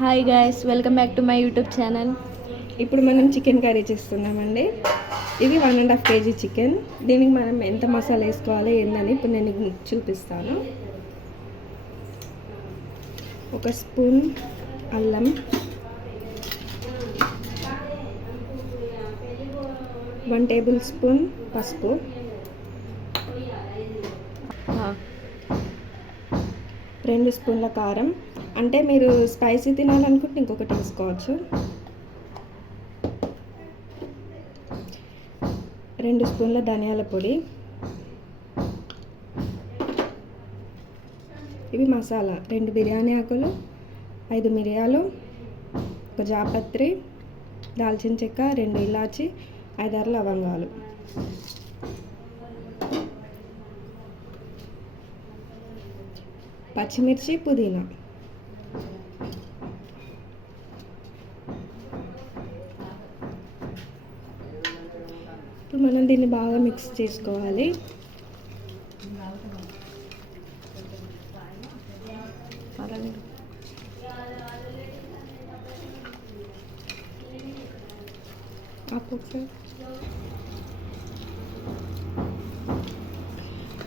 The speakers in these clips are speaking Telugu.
Hi guys, welcome back to my YouTube channel. ఇప్పుడు మనం చికెన్ కర్రీ చేస్తున్నామండి. ఇది 1.5 kg చికెన్. దీనికి మనం ఎంత మసాలా వేసుకోవాలి ఏందని ఇప్పుడు నేను మీకు చూపిస్తాను. ఒక స్పూన్ అల్లం, 1 టేబుల్ స్పూన్ పసుపు, రెండు స్పూన్ల కారం, అంటే మీరు స్పైసీ తినాలనుకుంటే ఇంకొకటి వేసుకోవచ్చు. 2 స్పూన్ల ధనియాల పొడి. ఇవి మసాలా: 2 బిర్యానీ ఆకులు, 5 మిరియాలు, 1 జాపత్రి, దాల్చిన చెక్క, 2 ఇలాచి, 5-6 లవంగాలు. పచ్చిమిర్చి, పుదీనా. ఇప్పుడు మనం దీన్ని బాగా మిక్స్ చేసుకోవాలి.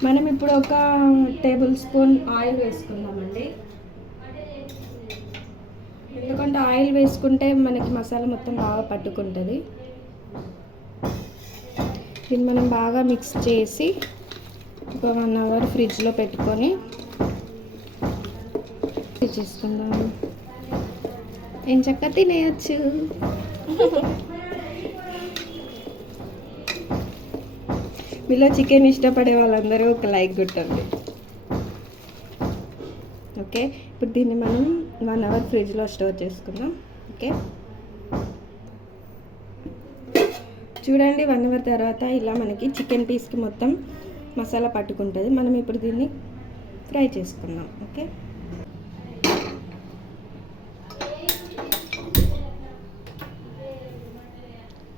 మనం ఇప్పుడు 1 టేబుల్ స్పూన్ ఆయిల్ వేసుకుందామండి. ఎందుకంటే ఆయిల్ వేసుకుంటే మనకి మసాలా మొత్తం బాగా పట్టుకుంటుంది. దీన్ని మనం బాగా మిక్స్ చేసి ఒక 1 అవర్ ఫ్రిడ్జ్లో పెట్టుకొని చేసుకుందాం. ఏం చక్క తినేయచ్చు. మీలో చికెన్ ఇష్టపడే వాళ్ళందరూ ఒక లైక్ కొట్టండి. ఓకే, ఇప్పుడు దీన్ని మనం 1 అవర్ ఫ్రిడ్జ్లో స్టోర్ చేసుకుందాం. ఓకే, చూడండి, 1 అవర్ తర్వాత ఇలా మనకి చికెన్ పీస్కి మొత్తం మసాలా పట్టుకుంటుంది. మనం ఇప్పుడు దీన్ని ఫ్రై చేసుకుందాం. ఓకే,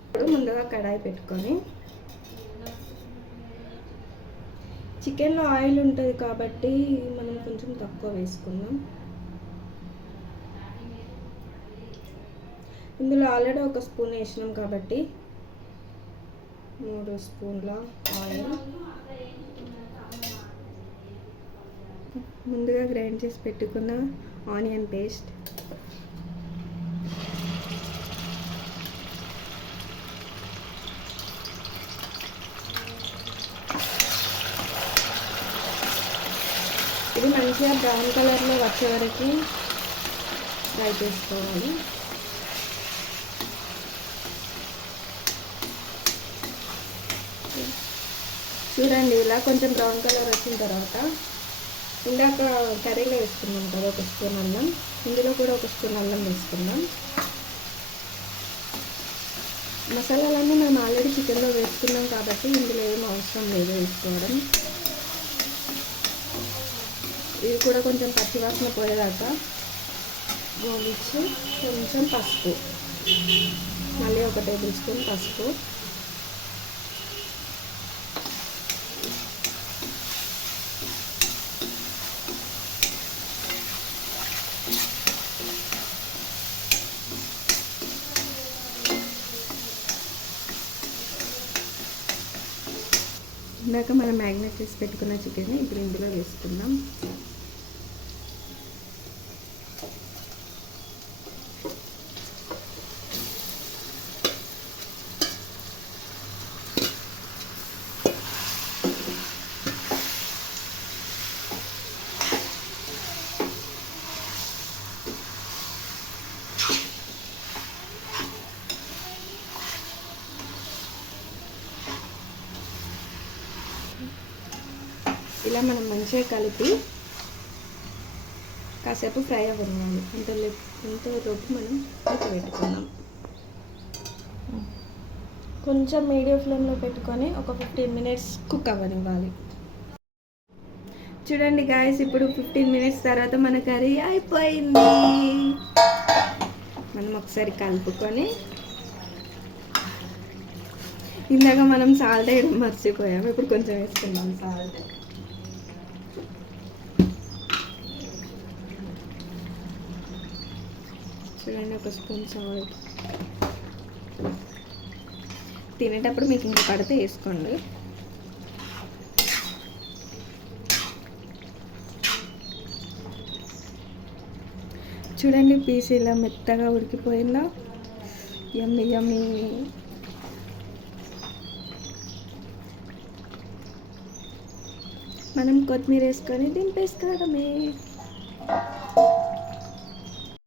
ఇప్పుడు ముందుగా కడాయి పెట్టుకొని, చికెన్లో ఆయిల్ ఉంటుంది కాబట్టి మనం కొంచెం తక్కువ వేసుకుందాం. ఇందులో ఆల్రెడీ 1 స్పూన్ వేసినాం కాబట్టి 3 స్పూన్ల ఆయిల్. ముందుగా గ్రైండ్ చేసి పెట్టుకున్న ఆనియన్ పేస్ట్, ఇది మంచిగా బ్రౌన్ కలర్లో వచ్చే వరకు ఫ్రై చేసుకోవాలి. చూడండి, ఇలా కొంచెం బ్రౌన్ కలర్ వచ్చిన తర్వాత ఇందాక కర్రీలో వేసుకున్నాం కదా 1 స్పూన్ అల్లం, ఇందులో కూడా 1 స్పూన్ అల్లం వేసుకుందాం. మసాలాలన్నీ మనం ఆల్రెడీ చికెన్లో వేసుకున్నాం కాబట్టి ఇందులో ఏం అవసరం లేదు వేసుకోవడం. ఇది కూడా కొంచెం పచ్చివాసన పోయేదాకా గోలిచ్చి కొంచెం పసుపు, మళ్ళీ 1 టేబుల్ స్పూన్ పసుపు, ఇందాక మనం మ్యాగ్నేట్ చేసి పెట్టుకున్న చికెన్ ఇప్పుడు ఇందులో వేసుకుందాం. ఇలా మనం మంచిగా కలిపి కాసేపు ఫ్రై అవ్వనివ్వాలి. ఇంతలోపు మనం పెట్టుకుందాం. కొంచెం మీడియం ఫ్లేమ్లో పెట్టుకొని ఒక 15 మినిట్స్ కుక్ అవ్వనివ్వాలి. చూడండి గాయస్, ఇప్పుడు 15 మినిట్స్ తర్వాత మన కర్రీ అయిపోయింది. మనం ఒకసారి కలుపుకొని, ఇందాక మనం సాల్ట్ వేయడం మర్చిపోయాము, ఇప్పుడు కొంచెం వేసుకుందాం సాల్ట్. చూడండి, ఒక స్పూన్ సాల్ట్. తినేటప్పుడు మీకు ఇంకా పడితే వేసుకోండి. చూడండి, పీస్ ఇలా మెత్తగా ఉడికిపోయిందా. యమ్మీ యమ్మీ. మనం కొత్తిమీర వేసుకొని దింపేసుకోవడమే.